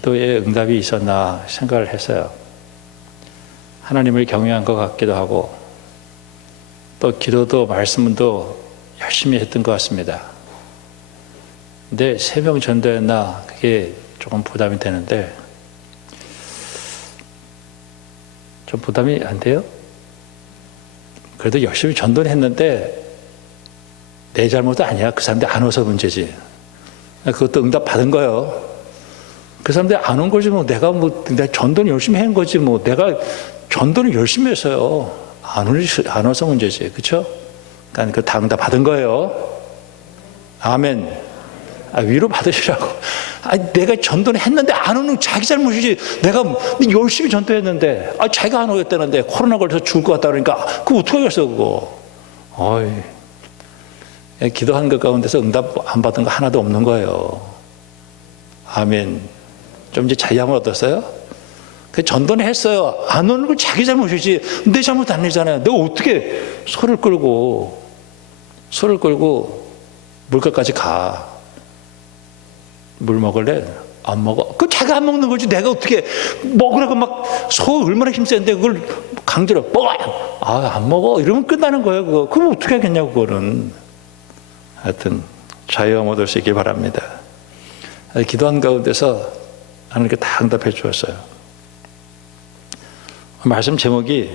기도에 응답이 있었나 생각을 했어요. 하나님을 경외한 것 같기도 하고 또 기도도 말씀도 열심히 했던 것 같습니다. 근데 새벽 전도였나 그게 조금 부담이 되는데 좀 부담이 안 돼요? 그래도 열심히 전도는 했는데 내 잘못도 아니야. 그 사람들 안 와서 문제지. 그것도 응답 받은 거예요. 그 사람들 안 온 거지 뭐. 내가 전도는 열심히 한 거지 뭐. 내가 전도는 열심히 했어요. 안 와서 문제지. 그렇죠? 그러니까 그 다 응답 받은 거예요. 아멘. 위로 받으시라고. 내가 전도는 했는데 안 오는 자기 잘못이지. 내가 열심히 전도했는데 자기가 안 오겠다는데 코로나 걸려서 죽을 것 같다 그러니까 그거 어떻게 하겠어 그거. 기도한 것 가운데서 응답 안 받은 거 하나도 없는 거예요. 아멘. 좀 이제 자유함을 얻었어요? 그 전도는 했어요. 안 오는 건 자기 잘못이지 내 잘못 아니잖아요. 내가 어떻게 소를 끌고 물가까지 가. 물 먹을래? 안 먹어. 그 자기가 안 먹는 거지. 내가 어떻게 먹으라고 막 소 얼마나 힘센데 그걸 강제로 먹어. 안 먹어. 이러면 끝나는 거예요. 그거. 그럼 어떻게 하겠냐고 그거는. 하여튼 자유함 얻을 수 있길 바랍니다. 기도한 가운데서 하나님께 다 응답해 주었어요. 말씀 제목이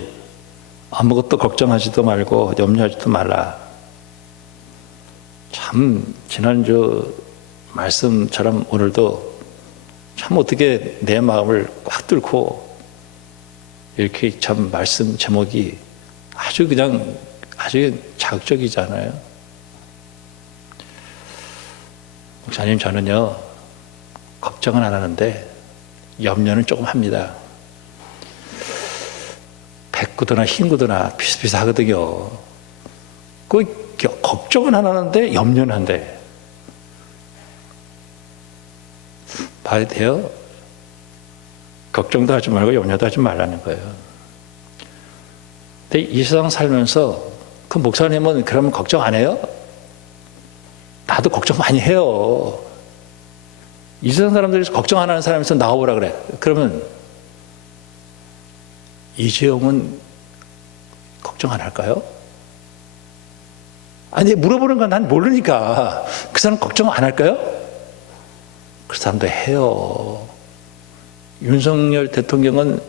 아무것도 걱정하지도 말고 염려하지도 말라. 참 지난주 말씀처럼 오늘도 참 어떻게 내 마음을 꽉 뚫고 이렇게 참 말씀 제목이 아주 자극적이잖아요. 목사님 저는요 걱정은 안 하는데 염려는 조금 합니다. 백구도나 흰구도나 비슷비슷하거든요. 걱정은 안 하는데 염려는 한대. 봐야 돼요. 걱정도 하지 말고 염려도 하지 말라는 거예요. 근데 이 세상 살면서 그 목사님은 그러면 걱정 안 해요? 나도 걱정 많이 해요. 이 세상 사람들이 걱정 안 하는 사람에서 나와보라 그래. 그러면 이재용은 걱정 안 할까요? 물어보는 건 난 모르니까. 그 사람 걱정 안 할까요? 그 사람도 해요. 윤석열 대통령은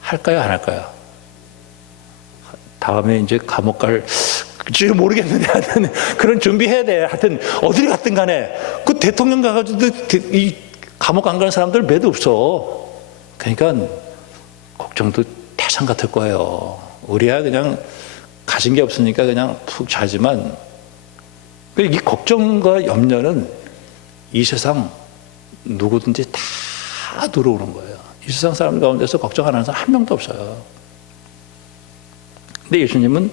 할까요? 안 할까요? 다음에 이제 감옥 갈지 모르겠는데 하여튼 그런 준비해야 돼. 하여튼 어디를 갔든 간에 그 대통령 가가지고 이 감옥 안 가는 사람들 매도 없어. 그러니까 걱정도 태산 같을 거예요. 우리야 그냥 가진 게 없으니까 그냥 푹 자지만 이 걱정과 염려는 이 세상 누구든지 다 들어오는 거예요. 이 세상 사람 가운데서 걱정 안 하는 사람 한 명도 없어요. 근데 예수님은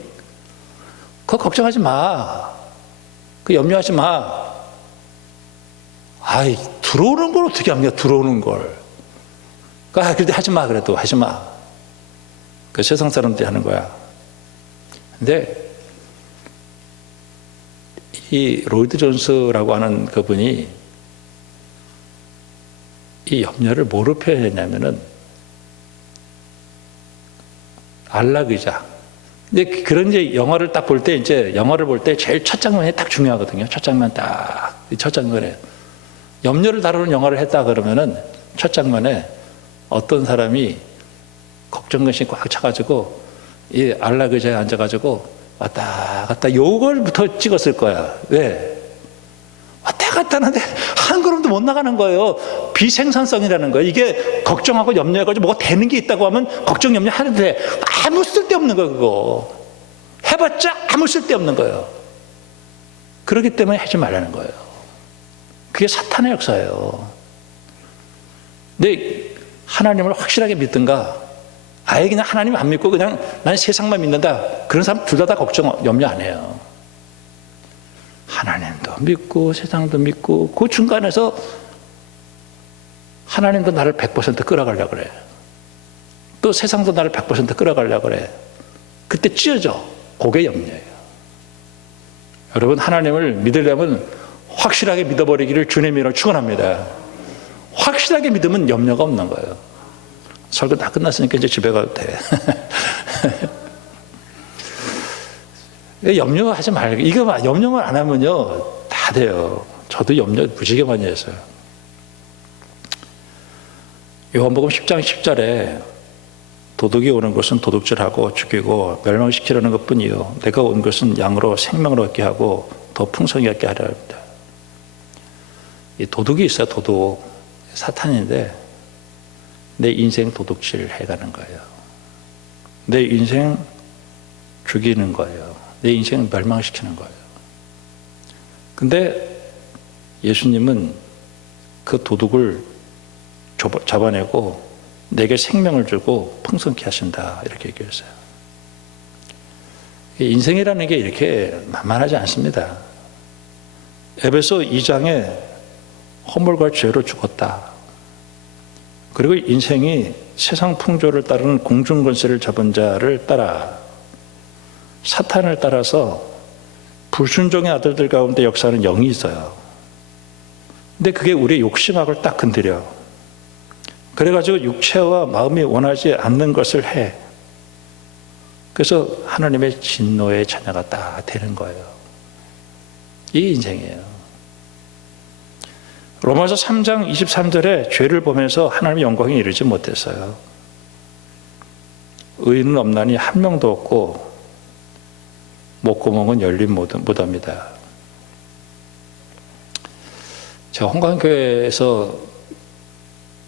그거 걱정하지 마. 그 염려하지 마. 들어오는 걸 어떻게 합니까? 들어오는 걸. 그래도 하지 마. 그래도 하지 마. 그 세상 사람들이 하는 거야. 근데 이 로이드 존스라고 하는 그분이 이 염려를 뭐로 표현했냐면은 안락의자. 근데 그런 이제 영화를 딱 볼 때 이제 영화를 볼 때 제일 첫 장면이 딱 중요하거든요. 첫 장면 딱 첫 장면에 염려를 다루는 영화를 했다 그러면은 첫 장면에 어떤 사람이 걱정근심이 꽉 차가지고 이 안락의자에 앉아가지고 왔다 갔다 요걸부터 찍었을 거야. 왜? 왔다 갔다 하는데 한 걸음도 못 나가는 거예요. 비생산성이라는 거예요. 이게 걱정하고 염려해가지고 뭐가 되는 게 있다고 하면 걱정 염려 하는데 아무 쓸데없는 거예요. 그거 해봤자 아무 쓸데없는 거예요. 그렇기 때문에 하지 말라는 거예요. 그게 사탄의 역사예요. 근데 하나님을 확실하게 믿든가 아예 그냥 하나님 안 믿고 그냥 난 세상만 믿는다. 그런 사람 둘 다 걱정, 염려 안 해요. 하나님도 믿고 세상도 믿고 그 중간에서 하나님도 나를 100% 끌어가려고 그래. 또 세상도 나를 100% 끌어가려고 그래. 그때 찢어져. 그게 염려예요. 여러분 하나님을 믿으려면 확실하게 믿어버리기를 주님의 이름으로 축원합니다. 확실하게 믿으면 염려가 없는 거예요. 설교 다 끝났으니까 이제 집에 가도 돼. 염려하지 말고, 이거 염려만 안 하면요 다 돼요. 저도 염려 무지개 많이 했어요. 요한복음 10장 10절에 도둑이 오는 것은 도둑질하고 죽이고 멸망시키려는 것뿐이요 내가 온 것은 양으로 생명을 얻게 하고 더 풍성히 얻게 하려 합니다. 이 도둑이 있어요. 도둑 사탄인데 내 인생 도둑질 해가는 거예요. 내 인생 죽이는 거예요. 내 인생 멸망시키는 거예요. 근데 예수님은 그 도둑을 잡아내고 내게 생명을 주고 풍성케 하신다 이렇게 얘기했어요. 인생이라는 게 이렇게 만만하지 않습니다. 에베소 2장에 허물과 죄로 죽었다. 그리고 인생이 세상 풍조를 따르는 공중권세를 잡은 자를 따라 사탄을 따라서 불순종의 아들들 가운데 역사하는 영이 있어요. 근데 그게 우리의 욕심학을 딱 건드려. 그래가지고 육체와 마음이 원하지 않는 것을 해. 그래서 하나님의 진노의 자녀가 딱 되는 거예요. 이 인생이에요. 로마서 3장 23절에 죄를 보면서 하나님의 영광에 이르지 못했어요. 의인은 없나니 한 명도 없고 목구멍은 열린 무덤이다. 제가 홍강교회에서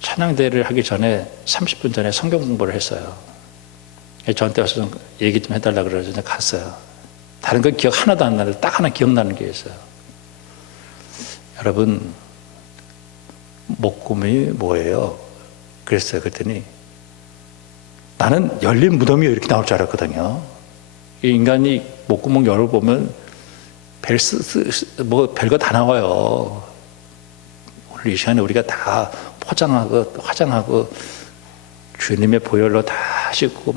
찬양대회를 하기 전에 30분 전에 성경 공부를 했어요. 저한테 와서 좀 얘기 좀 해달라고 그래서 갔어요. 다른 건 기억 하나도 안 나는데 딱 하나 기억나는 게 있어요. 여러분, 목구멍이 뭐예요? 그랬어요. 그랬더니 나는 열린 무덤이 이렇게 나올 줄 알았거든요. 이 인간이 목구멍 열어보면 별거 다 나와요. 오늘 이 시간에 우리가 다 포장하고 화장하고 주님의 보혈로 다 씻고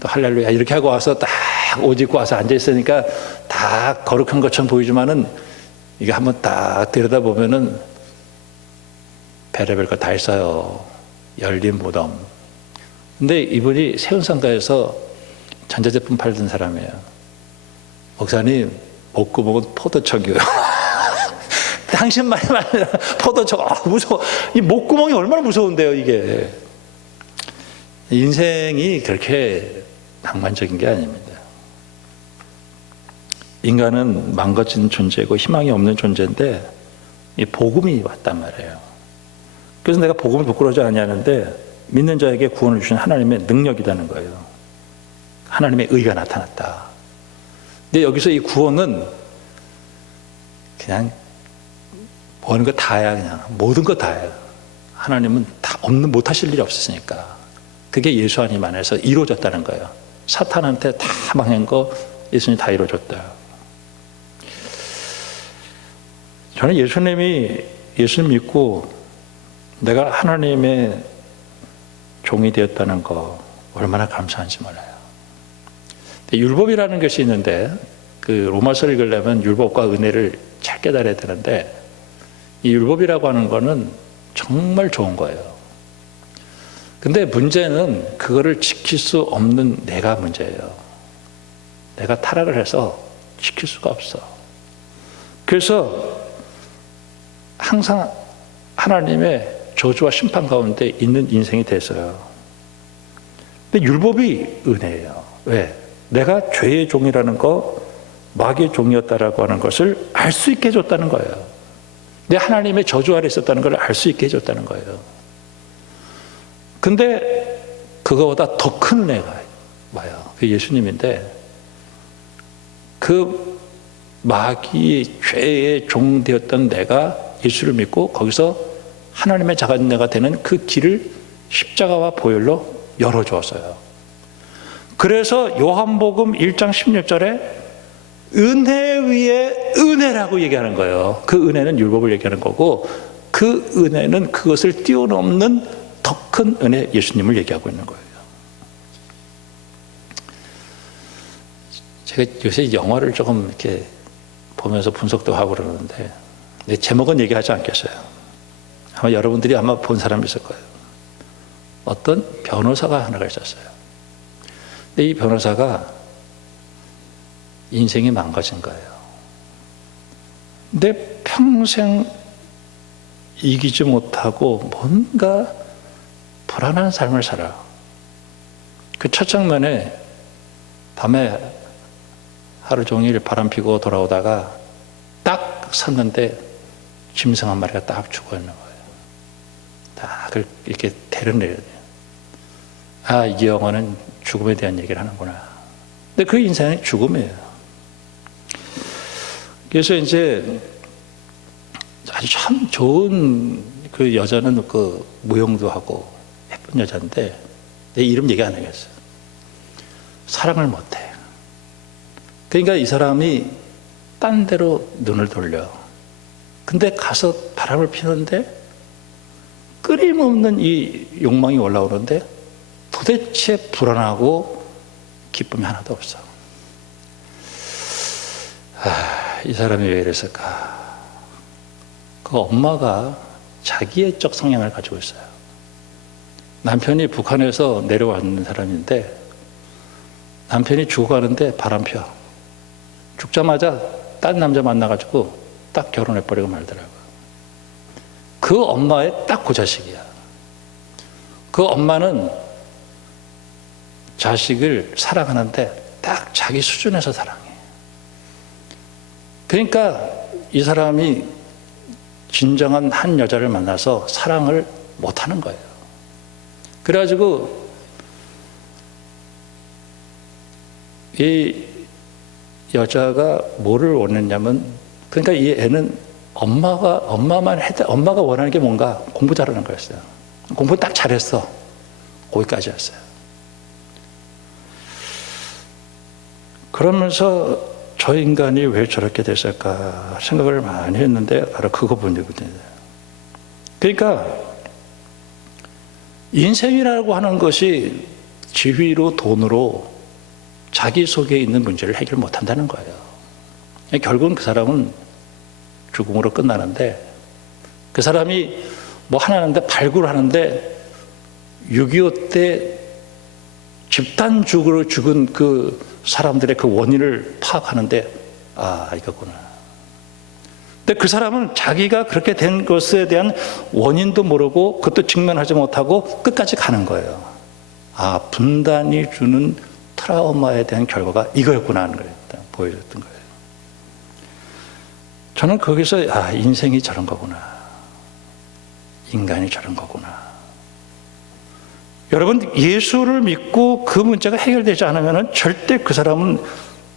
또 할렐루야 이렇게 하고 와서 딱 옷 입고 와서 앉아 있으니까 다 거룩한 것처럼 보이지만은 이게 한번 딱 들여다보면은 별의별 거 다 있어요. 열린 무덤. 근데 이분이 세운상가에서 전자제품 팔던 사람이에요. 목사님, 목구멍은 포도청이요. 당신 말이 아니라 포도청. 무서워. 이 목구멍이 얼마나 무서운데요, 이게. 인생이 그렇게 낭만적인 게 아닙니다. 인간은 망가진 존재고 희망이 없는 존재인데 이 복음이 왔단 말이에요. 그래서 내가 복음을 부끄러워하지 않냐는데 믿는 자에게 구원을 주신 하나님의 능력이라는 거예요. 하나님의 의가 나타났다. 근데 여기서 이 구원은 그냥 모든 거 다야. 그냥 모든 거 다야. 하나님은 다 못 하실 일이 없었으니까. 그게 예수 안임 안에서 이루어졌다는 거예요. 사탄한테 다 망한 거 예수님이 다 이루어졌다. 저는 예수님 믿고 내가 하나님의 종이 되었다는 거 얼마나 감사한지 몰라요. 율법이라는 것이 있는데 그 로마서를 읽으려면 율법과 은혜를 잘 깨달아야 되는데 이 율법이라고 하는 거는 정말 좋은 거예요. 근데 문제는 그거를 지킬 수 없는 내가 문제예요. 내가 타락을 해서 지킬 수가 없어. 그래서 항상 하나님의 저주와 심판 가운데 있는 인생이 됐어요. 근데 율법이 은혜예요. 왜? 내가 죄의 종이라는 거, 마귀의 종이었다라고 하는 것을 알 수 있게 해줬다는 거예요. 내 하나님의 저주 아래 있었다는 걸 알 수 있게 해줬다는 거예요. 근데 그거보다 더 큰 은혜가 와요. 그 예수님인데 그 마귀의 죄의 종 되었던 내가 예수를 믿고 거기서 하나님의 자녀가 되는 그 길을 십자가와 보혈로 열어주었어요. 그래서 요한복음 1장 16절에 은혜 위에 은혜라고 얘기하는 거예요. 그 은혜는 율법을 얘기하는 거고 그 은혜는 그것을 뛰어넘는 더 큰 은혜 예수님을 얘기하고 있는 거예요. 제가 요새 영화를 조금 이렇게 보면서 분석도 하고 그러는데 제목은 얘기하지 않겠어요. 아마 여러분들이 아마 본 사람이 있을 거예요. 어떤 변호사가 하나가 있었어요. 근데 이 변호사가 인생이 망가진 거예요. 근데 평생 이기지 못하고 뭔가 불안한 삶을 살아. 그 첫 장면에 밤에 하루 종일 바람 피고 돌아오다가 딱 섰는데 짐승 한 마리가 딱 죽어 있는 거예요. 딱 이렇게 대를 내려요. 아, 이 영화는 죽음에 대한 얘기를 하는구나. 근데 그 인생이 죽음이에요. 그래서 이제 아주 참 좋은 그 여자는 그 무용도 하고 예쁜 여자인데 내 이름 얘기 안 하겠어요. 사랑을 못해. 그러니까 이 사람이 딴 데로 눈을 돌려. 근데 가서 바람을 피는데 끊임없는 이 욕망이 올라오는데 도대체 불안하고 기쁨이 하나도 없어. 이 사람이 왜 이랬을까? 그 엄마가 자기애적 성향을 가지고 있어요. 남편이 북한에서 내려왔는 사람인데 남편이 죽어가는데 바람 펴. 죽자마자 딴 남자 만나가지고 딱 결혼해버리고 말더라고요. 그 엄마의 딱 그 자식이야. 그 엄마는 자식을 사랑하는데 딱 자기 수준에서 사랑해. 그러니까 이 사람이 진정한 한 여자를 만나서 사랑을 못하는 거예요. 그래가지고 이 여자가 뭐를 원했냐면, 그러니까 이 애는 엄마가 원하는 게 뭔가 공부 잘하는 거였어요. 공부 딱 잘했어. 거기까지였어요. 그러면서 저 인간이 왜 저렇게 됐을까 생각을 많이 했는데 바로 그거 문제거든요. 그러니까 인생이라고 하는 것이 지위로 돈으로 자기 속에 있는 문제를 해결 못한다는 거예요. 결국은 그 사람은 죽음으로 끝나는데, 그 사람이 뭐 하나는데 발굴하는데 6.25 때 집단적으로 죽은 그 사람들의 그 원인을 파악하는데, 아, 이거구나. 근데 그 사람은 자기가 그렇게 된 것에 대한 원인도 모르고 그것도 직면하지 못하고 끝까지 가는 거예요. 아, 분단이 주는 트라우마에 대한 결과가 이거였구나 하는 거예요. 보여줬던 거예요. 저는 거기서 아, 인생이 저런 거구나. 인간이 저런 거구나. 여러분, 예수를 믿고 그 문제가 해결되지 않으면 절대 그 사람은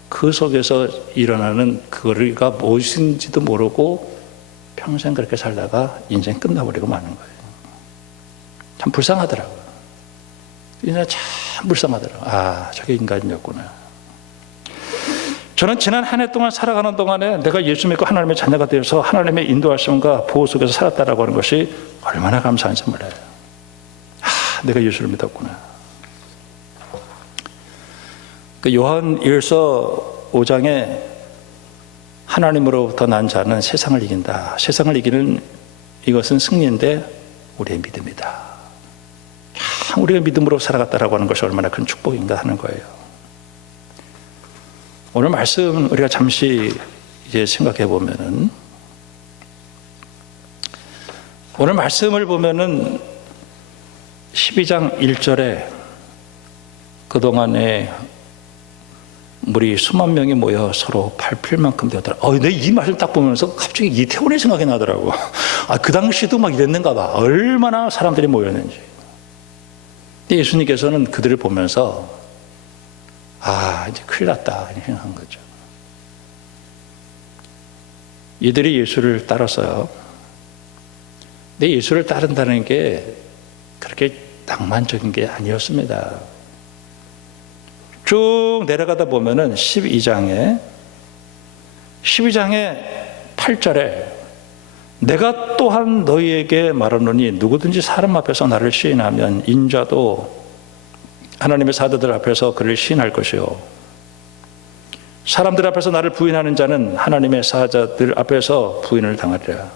그 속에서 일어나는 그거가 무엇인지도 모르고 평생 그렇게 살다가 인생 끝나버리고 마는 거예요. 참 불쌍하더라고요. 인생 참 불쌍하더라고요. 아, 저게 인간이었구나. 저는 지난 한 해 동안 살아가는 동안에 내가 예수 믿고 하나님의 자녀가 되어서 하나님의 인도하심과 보호 속에서 살았다라고 하는 것이 얼마나 감사한지 몰라요. 내가 예수를 믿었구나. 그 요한 1서 5장에 하나님으로부터 난 자는 세상을 이긴다. 세상을 이기는 이것은 승리인데 우리의 믿음이다. 우리가 믿음으로 살아갔다라고 하는 것이 얼마나 큰 축복인가 하는 거예요. 오늘 말씀 우리가 잠시 이제 생각해 보면은, 오늘 말씀을 보면은 12장 1절에 그동안에 우리 수만 명이 모여 서로 밟힐 만큼 되었더라. 내가 이 말을 딱 보면서 갑자기 이태원이 생각이 나더라고. 그 당시도 막 이랬는가 봐. 얼마나 사람들이 모였는지. 근데 예수님께서는 그들을 보면서 이제 큰일 났다 생각한 거죠. 이들이 예수를 따랐어요. 근데 예수를 따른다는 게 그렇게 낭만적인 게 아니었습니다. 쭉 내려가다 보면은 12장에 8절에 내가 또한 너희에게 말하노니 누구든지 사람 앞에서 나를 시인하면 인자도 하나님의 사도들 앞에서 그를 시인할 것이요 사람들 앞에서 나를 부인하는 자는 하나님의 사자들 앞에서 부인을 당하리라.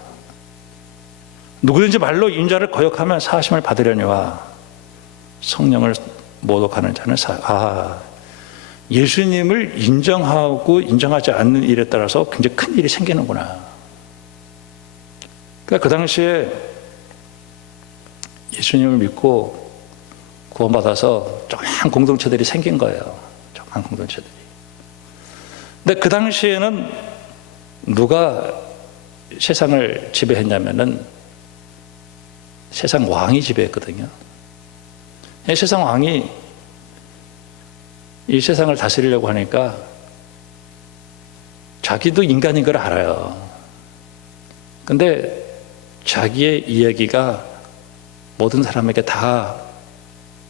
누구든지 말로 인자를 거역하면 사하심을 받으려니와 성령을 모독하는 자는 예수님을 인정하고 인정하지 않는 일에 따라서 굉장히 큰 일이 생기는구나. 그러니까 그 당시에 예수님을 믿고 구원받아서 조그만 공동체들이 생긴 거예요. 조그만 공동체들이. 근데 그 당시에는 누가 세상을 지배했냐면은 세상 왕이 지배했거든요. 세상 왕이 이 세상을 다스리려고 하니까 자기도 인간인 걸 알아요. 근데 자기의 이야기가 모든 사람에게 다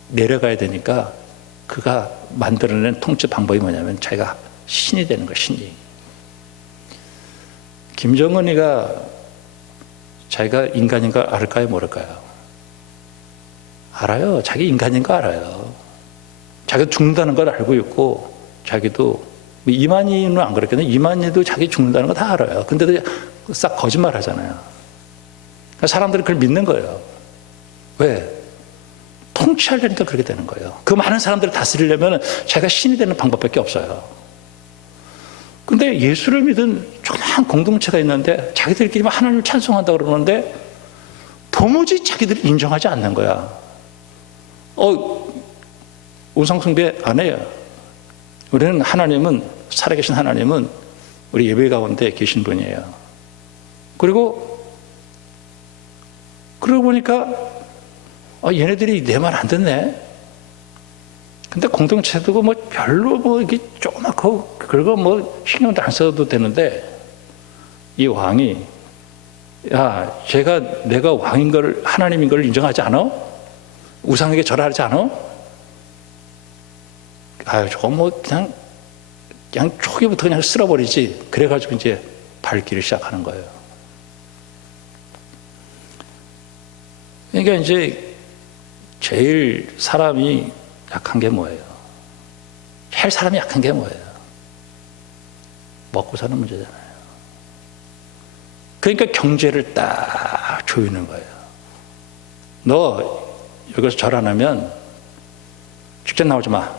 내려가야 되니까 그가 만들어낸 통치 방법이 뭐냐면 자기가 신이 되는 거예요. 신이. 김정은이가 자기가 인간인 걸 알을까요? 모를까요? 알아요. 자기 인간인 거 알아요. 자기가 죽는다는 걸 알고 있고, 자기도 이만희는 안 그랬거든요. 이만희도 자기 죽는다는 거 다 알아요. 근데도 싹 거짓말 하잖아요. 그러니까 사람들이 그걸 믿는 거예요. 왜? 통치하려니까 그렇게 되는 거예요. 그 많은 사람들을 다스리려면 자기가 신이 되는 방법밖에 없어요. 근데 예수를 믿은 조그만 공동체가 있는데 자기들끼리 하나님을 찬송한다고 그러는데 도무지 자기들이 인정하지 않는 거야. 우상숭배 안 해요. 우리는 하나님은, 살아계신 하나님은 우리 예배 가운데 계신 분이에요. 그러고 보니까 얘네들이 내 말 안 듣네. 근데 공동체도 별로 이게 조그맣고 그거 신경도 안 써도 되는데 이 왕이 내가 왕인 걸, 하나님인 걸 인정하지 않아? 우상에게 절하지 않아? 저거 그냥 초기부터 그냥 쓸어버리지. 그래가지고 이제 밟기를 시작하는 거예요. 그러니까 이제 제일 사람이 약한 게 뭐예요? 제일 사람이 약한 게 뭐예요? 먹고 사는 문제잖아요. 그러니까 경제를 딱 조이는 거예요. 너 여기서 절 안 하면 직접 나오지 마.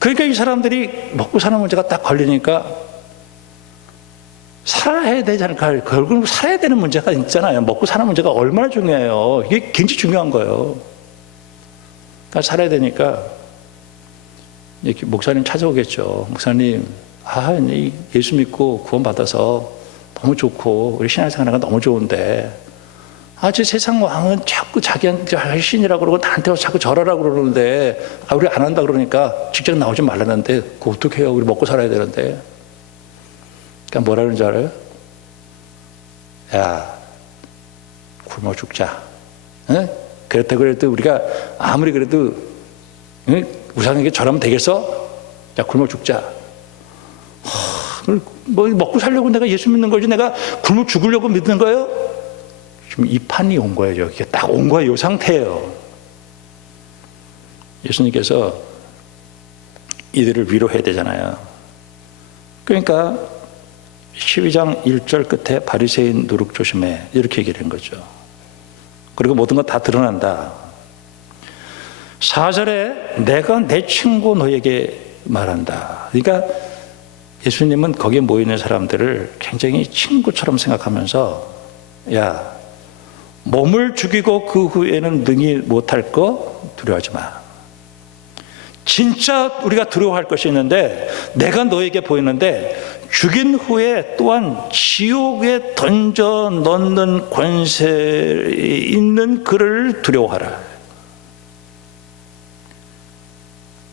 그러니까 이 사람들이 먹고 사는 문제가 딱 걸리니까 살아야 되지 않을까? 결국은 살아야 되는 문제가 있잖아요. 먹고 사는 문제가 얼마나 중요해요. 이게 굉장히 중요한 거예요. 그러니까 살아야 되니까 이렇게 목사님 찾아오겠죠. 목사님, 예수 믿고 구원받아서 너무 좋고 우리 신앙생활가 너무 좋은데 저 세상 왕은 자꾸 자기한테 신이라고 그러고 나한테 와서 자꾸 절하라고 그러는데 우리 안 한다 그러니까 직접 나오지 말라는데 그거 어떻게 해요? 우리 먹고 살아야 되는데. 그러니까 뭐라 그러는 줄 알아요? 야, 굶어 죽자. 응? 그렇다고 그래도 우리가 아무리 그래도 우상에게 절하면 되겠어? 야, 굶어 죽자. 먹고 살려고 내가 예수 믿는 거지 내가 굶어 죽으려고 믿는 거예요? 지금 이 판이 온 거예요. 이게 딱 온 거예요. 이 상태예요. 예수님께서 이들을 위로해야 되잖아요. 그러니까 12장 1절 끝에 바리새인 누룩 조심해 이렇게 얘기를 한 거죠. 그리고 모든 것 다 드러난다. 4절에 내가 내 친구 너에게 말한다. 그러니까 예수님은 거기에 모이는 사람들을 굉장히 친구처럼 생각하면서 야, 몸을 죽이고 그 후에는 능히 못할 거 두려워하지 마. 진짜 우리가 두려워할 것이 있는데 내가 너에게 보이는데 죽인 후에 또한 지옥에 던져 넣는 권세에 있는 그를 두려워하라.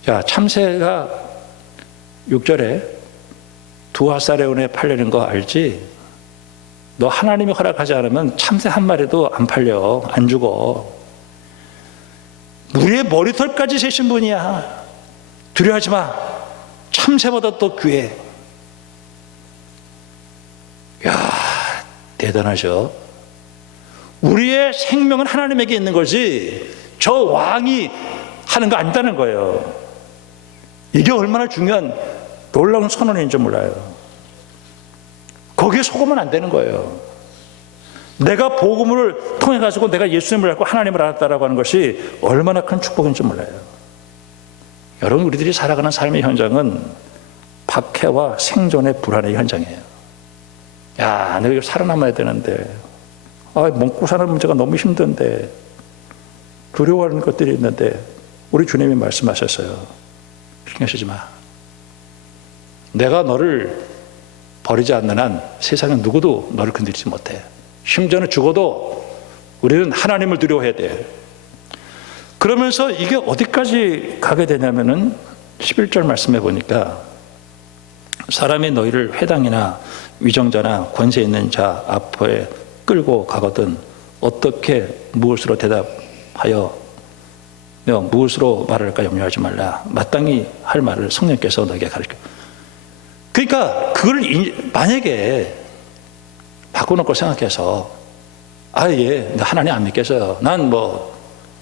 자, 참새가 6절에 두 아사레온에 팔리는 거 알지? 너 하나님이 허락하지 않으면 참새 한 마리도 안 팔려. 안 죽어. 우리의 머리털까지 세신 분이야. 두려워하지 마. 참새보다 더 귀해. 야, 대단하죠. 우리의 생명은 하나님에게 있는 거지 저 왕이 하는 거 아니다는 거예요. 이게 얼마나 중요한 놀라운 선언인지 몰라요. 거기에 속으면 안 되는 거예요. 내가 복음을 통해 가지고 내가 예수님을 알고 하나님을 알았다라고 하는 것이 얼마나 큰 축복인지 몰라요. 여러분, 우리들이 살아가는 삶의 현장은 박해와 생존의 불안의 현장이에요. 야, 내가 이거 살아남아야 되는데, 먹고 사는 문제가 너무 힘든데, 두려워하는 것들이 있는데, 우리 주님이 말씀하셨어요. 신경 쓰지 마. 내가 너를 버리지 않는 한 세상에 누구도 너를 건드리지 못해. 심지어는 죽어도 우리는 하나님을 두려워해야 돼. 그러면서 이게 어디까지 가게 되냐면은 11절 말씀해 보니까 사람이 너희를 회당이나 위정자나 권세 있는 자 앞에 끌고 가거든 어떻게 무엇으로 대답하여 무엇으로 말할까 염려하지 말라. 마땅히 할 말을 성령께서 너에게 가르쳐. 그러니까 그걸 만약에 바꿔놓고 생각해서 나 하나님 안 믿겠어요. 난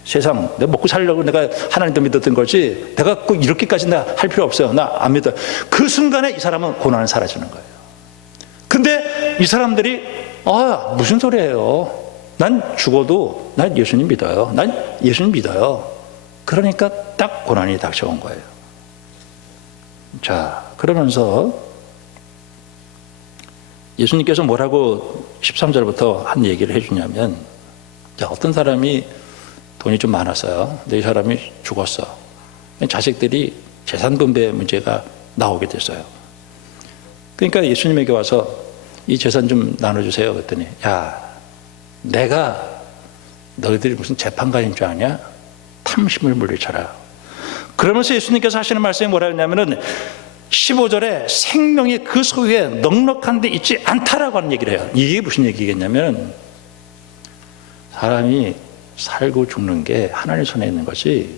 세상 내가 먹고 살려고 내가 하나님도 믿었던 거지 내가 꼭 이렇게까지 할 필요 없어요. 나 안 믿어요. 그 순간에 이 사람은 고난이 사라지는 거예요. 근데 이 사람들이 무슨 소리예요. 난 죽어도 난 예수님 믿어요. 난 예수님 믿어요. 그러니까 딱 고난이 닥쳐온 거예요. 자, 그러면서 예수님께서 뭐라고 13절부터 한 얘기를 해주냐면, 어떤 사람이 돈이 좀 많았어요. 근데 이 사람이 죽었어. 자식들이 재산 분배 문제가 나오게 됐어요. 그러니까 예수님에게 와서 이 재산 좀 나눠주세요. 그랬더니 내가 너희들이 무슨 재판관인 줄 아냐? 탐심을 물리쳐라. 그러면서 예수님께서 하시는 말씀이 뭐라 했냐면은 15절에 생명이 그 소유에 넉넉한 데 있지 않다라고 하는 얘기를 해요. 이게 무슨 얘기겠냐면 사람이 살고 죽는 게 하나님 손에 있는 것이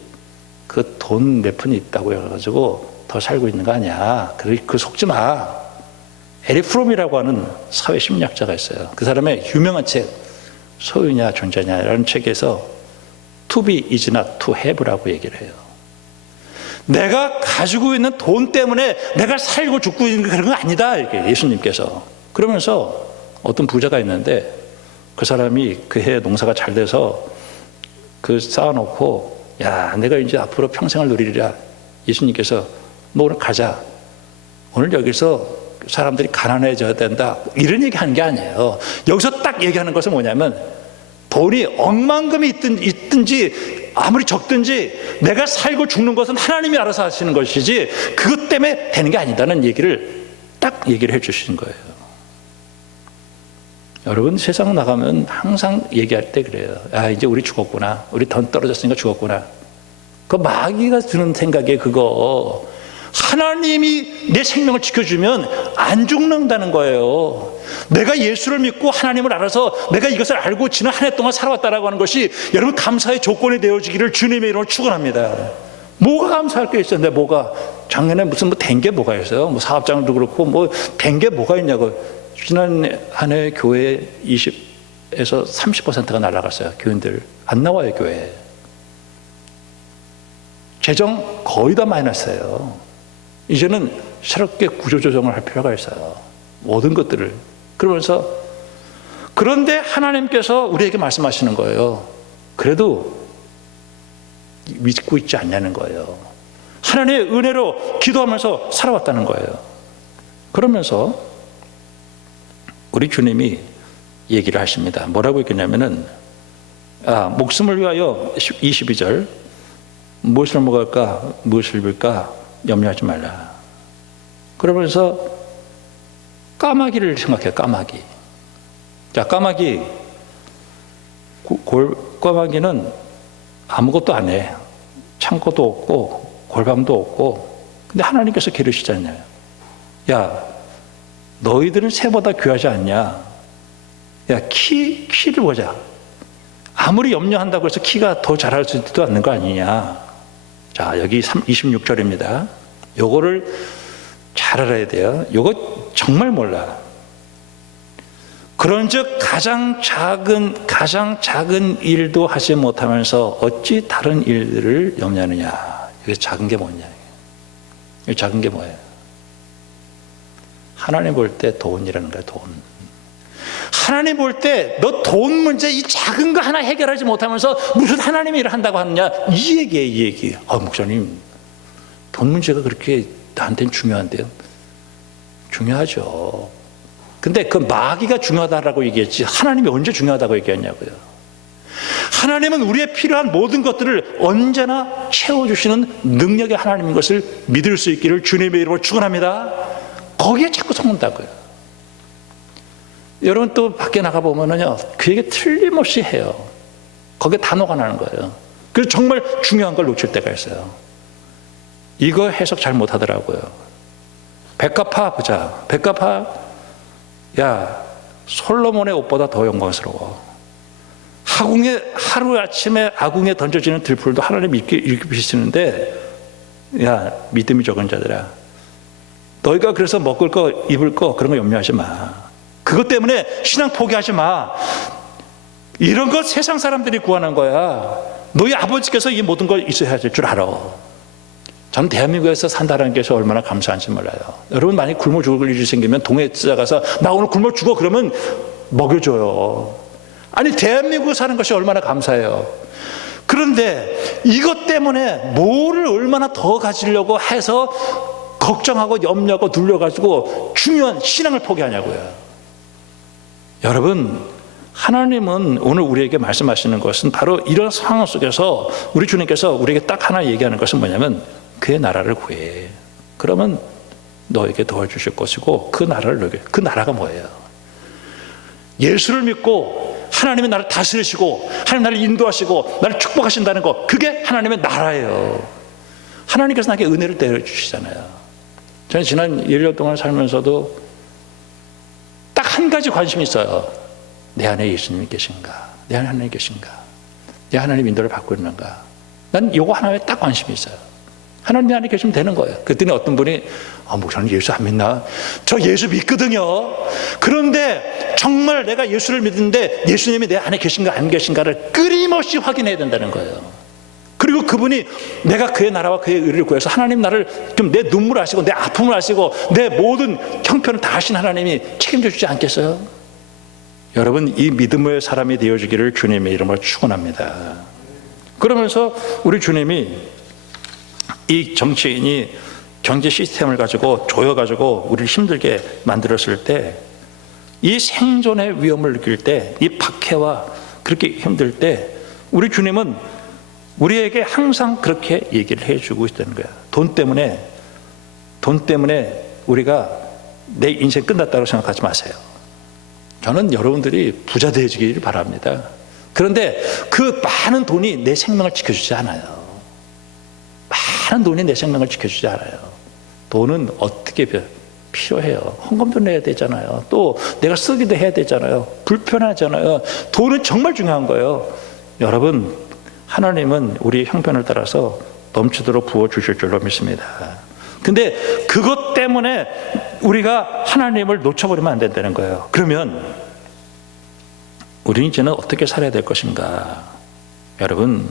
그 돈 몇 푼이 있다고 해가지고 더 살고 있는 거 아니야. 그 속지 마. 에릭 프롬이라고 하는 사회 심리학자가 있어요. 그 사람의 유명한 책 소유냐 존재냐라는 책에서 To be is not to have라고 얘기를 해요. 내가 가지고 있는 돈 때문에 내가 살고 죽고 있는 그런 건 아니다. 이렇게 예수님께서. 그러면서 어떤 부자가 있는데 그 사람이 그 해 농사가 잘 돼서 쌓아놓고 내가 이제 앞으로 평생을 누리리라. 예수님께서 너 오늘 가자. 오늘 여기서 사람들이 가난해져야 된다. 이런 얘기 하는 게 아니에요. 여기서 딱 얘기하는 것은 뭐냐면 돈이 억만금이 있든지 아무리 적든지 내가 살고 죽는 것은 하나님이 알아서 하시는 것이지 그것 때문에 되는 게 아니다는 얘기를 딱 얘기를 해 주시는 거예요. 여러분, 세상 나가면 항상 얘기할 때 그래요. 이제 우리 죽었구나. 우리 돈 떨어졌으니까 죽었구나. 그 마귀가 드는 생각에 그거 하나님이 내 생명을 지켜주면 안 죽는다는 거예요. 내가 예수를 믿고 하나님을 알아서 내가 이것을 알고 지난 한 해 동안 살아왔다라고 하는 것이 여러분 감사의 조건이 되어지기를 주님의 이름으로 축원합니다. 뭐가 감사할 게 있어요? 뭐가 작년에 무슨 된 게 뭐가 있어요? 사업장도 그렇고 된 게 뭐가 있냐고. 지난 한 해 교회 20에서 30%가 날아갔어요. 교인들 안 나와요. 교회에 재정 거의 다 마이너스예요. 이제는 새롭게 구조조정을 할 필요가 있어요. 모든 것들을. 그러면서 그런데 하나님께서 우리에게 말씀하시는 거예요. 그래도 믿고 있지 않냐는 거예요. 하나님의 은혜로 기도하면서 살아왔다는 거예요. 그러면서 우리 주님이 얘기를 하십니다. 뭐라고 했겠냐면은 목숨을 위하여 22절 무엇을 먹을까 무엇을 입을까 염려하지 말라. 그러면서 까마귀를 생각해. 까마귀. 자, 까마귀는 아무것도 안 해. 창고도 없고 골방도 없고. 근데 하나님께서 기르시잖아요. 너희들은 새보다 귀하지 않냐? 키를 보자. 아무리 염려한다고 해서 키가 더 자랄 수 있지도 않는 거 아니냐? 자, 여기 26절입니다. 요거를 잘 알아야 돼요. 요거 정말 몰라. 그런즉 가장 작은 일도 하지 못하면서 어찌 다른 일들을 염려하느냐? 이게 작은 게 뭐냐? 이게 작은 게 뭐예요? 하나님 볼 때 돈이라는 거예요. 돈. 하나님 볼 때 너 돈 문제 이 작은 거 하나 해결하지 못하면서 무슨 하나님이 일을 한다고 하느냐, 이 얘기예요, 이 얘기. 목사님, 돈 문제가 그렇게 나한테는 중요한데요? 중요하죠. 근데 그 마귀가 중요하다라고 얘기했지 하나님이 언제 중요하다고 얘기했냐고요. 하나님은 우리의 필요한 모든 것들을 언제나 채워주시는 능력의 하나님인 것을 믿을 수 있기를 주님의 이름으로 축원합니다. 거기에 자꾸 속는다고요. 여러분 또 밖에 나가보면은요, 그 얘기 틀림없이 해요. 거기에 단어가 나는 거예요. 그래서 정말 중요한 걸 놓칠 때가 있어요. 이거 해석 잘 못하더라고요. 백합화 보자. 백합화, 야, 솔로몬의 옷보다 더 영광스러워. 하루아침에 아궁에 던져지는 들풀도 하나님 일으키시는데, 야, 믿음이 적은 자들아, 너희가 그래서 먹을 거 입을 거 그런 거 염려하지 마. 그것 때문에 신앙 포기하지 마. 이런 것 세상 사람들이 구하는 거야. 너희 아버지께서 이 모든 걸 있어야 될 줄 알아. 저는 대한민국에서 산다는 게 얼마나 감사한지 몰라요. 여러분 만약 굶어 죽을 일이 생기면 동해 찾아가서 나 오늘 굶어 죽어 그러면 먹여줘요. 아니 대한민국에 사는 것이 얼마나 감사해요. 그런데 이것 때문에 뭐를 얼마나 더 가지려고 해서 걱정하고 염려하고 눌려가지고 중요한 신앙을 포기하냐고요. 여러분, 하나님은 오늘 우리에게 말씀하시는 것은 바로 이런 상황 속에서 우리 주님께서 우리에게 딱 하나 얘기하는 것은 뭐냐면 그의 나라를 구해. 그러면 너에게 도와주실 것이고 그 나라를 너에게, 그 나라가 뭐예요? 예수를 믿고 하나님이 나를 다스리시고 하나님 나를 인도하시고 나를 축복하신다는 것, 그게 하나님의 나라예요. 하나님께서 나에게 은혜를 내려주시잖아요. 저는 지난 1년 동안 살면서도 딱 한 가지 관심이 있어요. 내 안에 예수님이 계신가? 내 안에 하나님이 계신가? 내 하나님 인도를 받고 있는가? 난 이거 하나에 딱 관심이 있어요. 하나님 안에 계시면 되는 거예요. 그랬더니 어떤 분이 목사님 예수 안 믿나? 저 예수 믿거든요. 그런데 정말 내가 예수를 믿는데 예수님이 내 안에 계신가 안 계신가를 끊임없이 확인해야 된다는 거예요. 그리고 그분이 내가 그의 나라와 그의 의를 구해서 하나님 나를 좀 내 눈물을 아시고 내 아픔을 아시고 내 모든 형편을 다 하신 하나님이 책임져 주지 않겠어요? 여러분, 이 믿음의 사람이 되어주기를 주님의 이름으로 축원합니다. 그러면서 우리 주님이 이 정치인이 경제 시스템을 가지고 조여가지고 우리를 힘들게 만들었을 때, 이 생존의 위험을 느낄 때, 이 박해와 그렇게 힘들 때 우리 주님은 우리에게 항상 그렇게 얘기를 해주고 있다는 거야. 돈 때문에 우리가 내 인생 끝났다고 생각하지 마세요. 저는 여러분들이 부자 되어지기를 바랍니다. 그런데 그 많은 돈이 내 생명을 지켜주지 않아요. 많은 돈이 내 생명을 지켜주지 않아요. 돈은 어떻게 필요해요. 헌금도 내야 되잖아요. 또 내가 쓰기도 해야 되잖아요. 불편하잖아요. 돈은 정말 중요한 거예요. 여러분, 하나님은 우리 형편을 따라서 넘치도록 부어주실 줄로 믿습니다. 근데 그것 때문에 우리가 하나님을 놓쳐버리면 안 된다는 거예요. 그러면 우리는 이제는 어떻게 살아야 될 것인가? 여러분,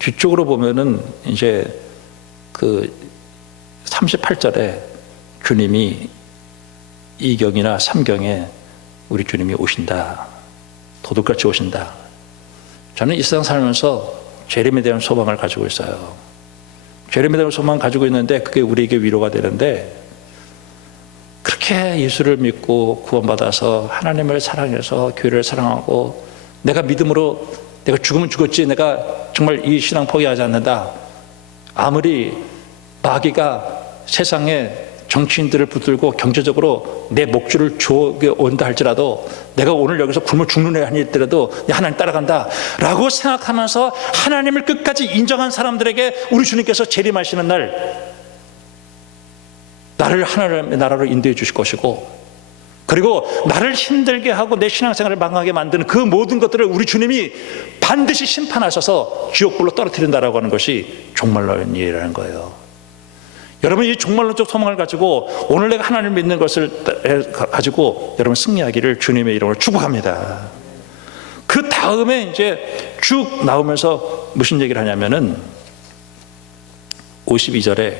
뒤쪽으로 보면은 이제 그 38절에 주님이 2경이나 3경에 우리 주님이 오신다. 도둑같이 오신다. 저는 이 세상 살면서 재림에 대한 소망을 가지고 있어요. 재림에 대한 소망을 가지고 있는데 그게 우리에게 위로가 되는데, 그렇게 예수를 믿고 구원받아서 하나님을 사랑해서 교회를 사랑하고 내가 믿음으로 내가 죽으면 죽었지 내가 정말 이 신앙 포기하지 않는다. 아무리 마귀가 세상에 정치인들을 붙들고 경제적으로 내 목줄을 조어온다 할지라도 내가 오늘 여기서 굶어 죽는 애 아니더라도 하나님 따라간다 라고 생각하면서 하나님을 끝까지 인정한 사람들에게 우리 주님께서 재림하시는 날 나를 하나님의 나라로 인도해 주실 것이고, 그리고 나를 힘들게 하고 내 신앙생활을 망하게 만드는 그 모든 것들을 우리 주님이 반드시 심판하셔서 지옥불로 떨어뜨린다라고 하는 것이 종말론의 일이라는 거예요. 여러분, 이 종말론적 소망을 가지고 오늘 내가 하나님을 믿는 것을 가지고 여러분 승리하기를 주님의 이름으로 축복합니다. 그 다음에 이제 쭉 나오면서 무슨 얘기를 하냐면은 52절에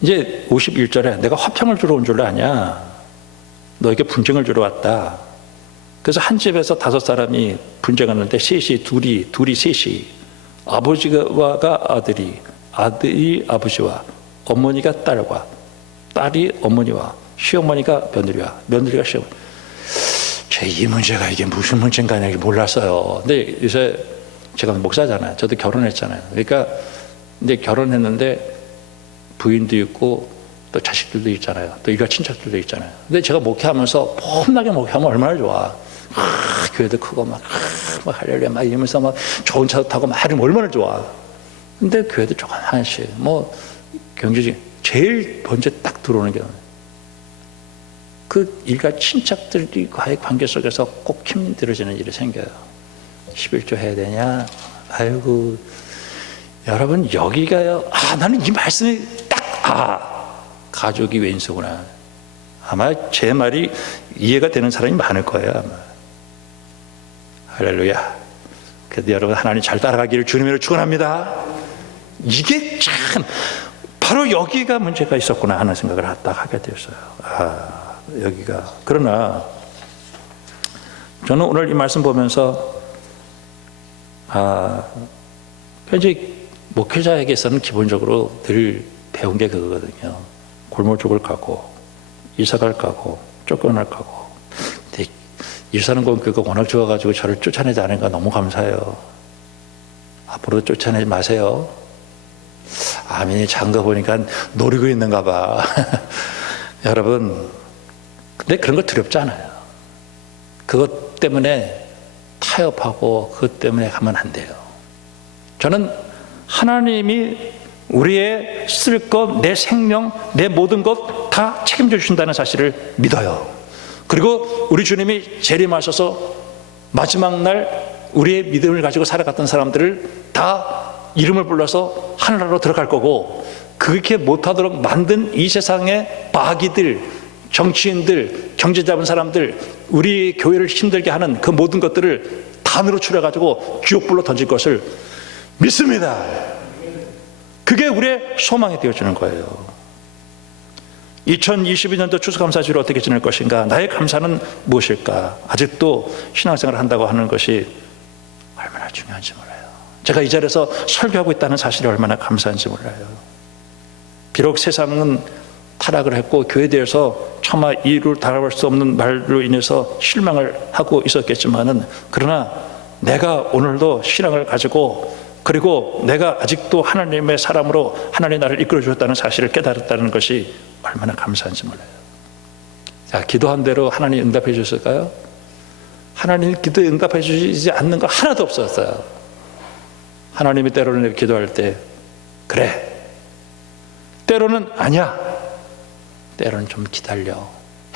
이제 51절에 내가 화평을 주러 온 줄 아냐? 너에게 분쟁을 주러 왔다. 그래서 한 집에서 5사람이 분쟁하는데 둘이 셋이, 아버지가 아들이, 아들이 아버지와, 어머니가 딸과, 딸이 어머니와, 시어머니가 며느리와, 며느리가 시어머니. 이 문제가 이게 무슨 문제인가 몰랐어요. 근데 요새 제가 목사잖아요. 저도 결혼했잖아요. 그러니까 근데 결혼했는데 부인도 있고 또 자식들도 있잖아요. 또 일가 친척들도 있잖아요. 근데 제가 목회하면서 폼나게 목회하면 얼마나 좋아. 교회도 크고 막 할렐루야 막 이러면서 막 좋은 차도 타고 막 이러면 얼마나 좋아. 근데 교회도 조그만씩 뭐 경제적인 제일 먼저 딱 들어오는 게 그 일가 친척들과의 관계 속에서 꼭 힘들어지는 일이 생겨요. 11조 해야 되냐? 아이고 여러분 여기가요. 나는 이 말씀이 딱 가족이 왼수구나. 아마 제 말이 이해가 되는 사람이 많을 거예요. 아마. 할렐루야. 그래도 여러분 하나님 잘 따라가기를 주님으로 축원합니다. 이게 참 바로 여기가 문제가 있었구나 하는 생각을 딱 하게 되었어요. 여기가. 그러나 저는 오늘 이 말씀 보면서 이제 목회자에게서는 기본적으로 늘 배운 게 그거거든요. 골목쪽을 가고 이사갈 가고 쫓겨날 가고. 근데 일사는 건 그거 워낙 좋아가지고 저를 쫓아내지 않으니까 너무 감사해요. 앞으로도 쫓아내지 마세요. 아멘이 작은 거 보니까 노리고 있는가 봐. 여러분 근데 그런 거 두렵지 않아요. 그것 때문에 타협하고 그것 때문에 가면 안 돼요. 저는 하나님이 우리의 쓸 것, 내 생명, 내 모든 것 다 책임져 주신다는 사실을 믿어요. 그리고 우리 주님이 재림하셔서 마지막 날 우리의 믿음을 가지고 살아갔던 사람들을 다 이름을 불러서 하늘나라로 들어갈 거고, 그렇게 못하도록 만든 이 세상의 마귀들, 정치인들, 경제 잡은 사람들, 우리 교회를 힘들게 하는 그 모든 것들을 단으로 추려가지고 지옥불로 던질 것을 믿습니다. 그게 우리의 소망이 되어주는 거예요. 2022년도 추수감사주를 어떻게 지낼 것인가? 나의 감사는 무엇일까? 아직도 신앙생활을 한다고 하는 것이 얼마나 중요한지 몰라요. 제가 이 자리에서 설교하고 있다는 사실이 얼마나 감사한지 몰라요. 비록 세상은 타락을 했고 교회에 대해서 차마 이를 다뤄볼 수 없는 말로 인해서 실망을 하고 있었겠지만은, 그러나 내가 오늘도 신앙을 가지고, 그리고 내가 아직도 하나님의 사람으로 하나님이 나를 이끌어 주셨다는 사실을 깨달았다는 것이 얼마나 감사한지 몰라요. 자, 기도한 대로 하나님이 응답해 주셨을까요? 하나님 기도에 응답해 주시지 않는 거 하나도 없었어요. 하나님이 때로는 기도할 때 그래, 때로는 아니야, 때로는 좀 기다려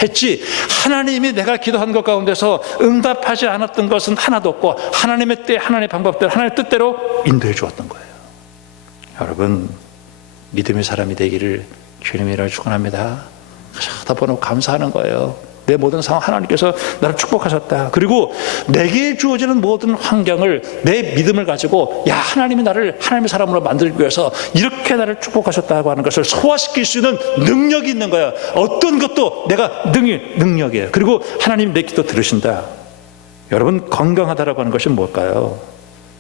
했지, 하나님이 내가 기도한 것 가운데서 응답하지 않았던 것은 하나도 없고, 하나님의 때, 하나님의 방법대로, 하나님의 뜻대로 인도해 주었던 거예요. 여러분, 믿음의 사람이 되기를 주님이라 축원합니다. 하다 보면 감사하는 거예요. 내 모든 상황 하나님께서 나를 축복하셨다. 그리고 내게 주어지는 모든 환경을, 내 믿음을 가지고, 야, 하나님이 나를 하나님의 사람으로 만들기 위해서 이렇게 나를 축복하셨다고 하는 것을 소화시킬 수 있는 능력이 있는 거야. 어떤 것도 내가 능력이에요. 그리고 하나님 내 기도 들으신다. 여러분, 건강하다라고 하는 것이 뭘까요?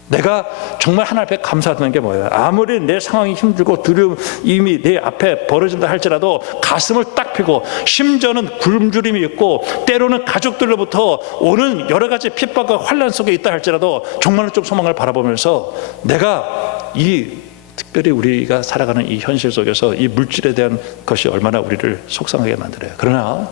내가 정말 하나님 앞에 감사하는 게 뭐예요? 아무리 내 상황이 힘들고 두려움이 내 앞에 벌어진다 할지라도 가슴을 딱 펴고, 심지어는 굶주림이 있고 때로는 가족들로부터 오는 여러 가지 핍박과 환난 속에 있다 할지라도 정말로 좀 소망을 바라보면서, 내가 이 특별히 우리가 살아가는 이 현실 속에서 이 물질에 대한 것이 얼마나 우리를 속상하게 만들어요. 그러나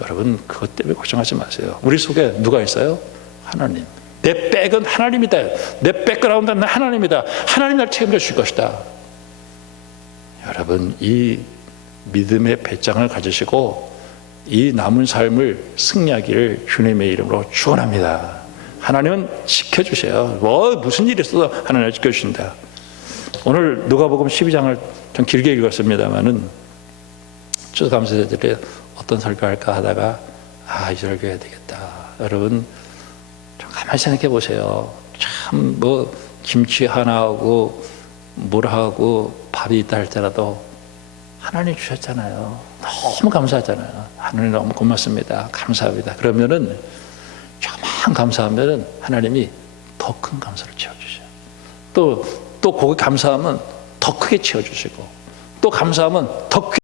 여러분, 그것 때문에 걱정하지 마세요. 우리 속에 누가 있어요? 하나님. 내 백은 하나님이다. 내 백그라운드는 하나님이다. 하나님 날 책임져 줄 것이다. 여러분, 이 믿음의 배짱을 가지시고 이 남은 삶을 승리하기를 주님의 이름으로 축원합니다. 하나님은 지켜주세요. 무슨 일이 있어도 하나님을 지켜주신다. 오늘 누가복음 12장을 좀 길게 읽었습니다만은, 추수감사절에 어떤 설교할까 하다가 이 설교해야 되겠다. 여러분, 가만히 생각해 보세요. 참 김치 하나하고 물하고 밥이 있다 할지라도 하나님 주셨잖아요. 너무 감사하잖아요. 하나님 너무 고맙습니다. 감사합니다. 그러면은 조금만 감사하면은 하나님이 더 큰 감사를 채워주셔요. 또 거기 감사하면 더 크게 채워주시고 또 감사하면 더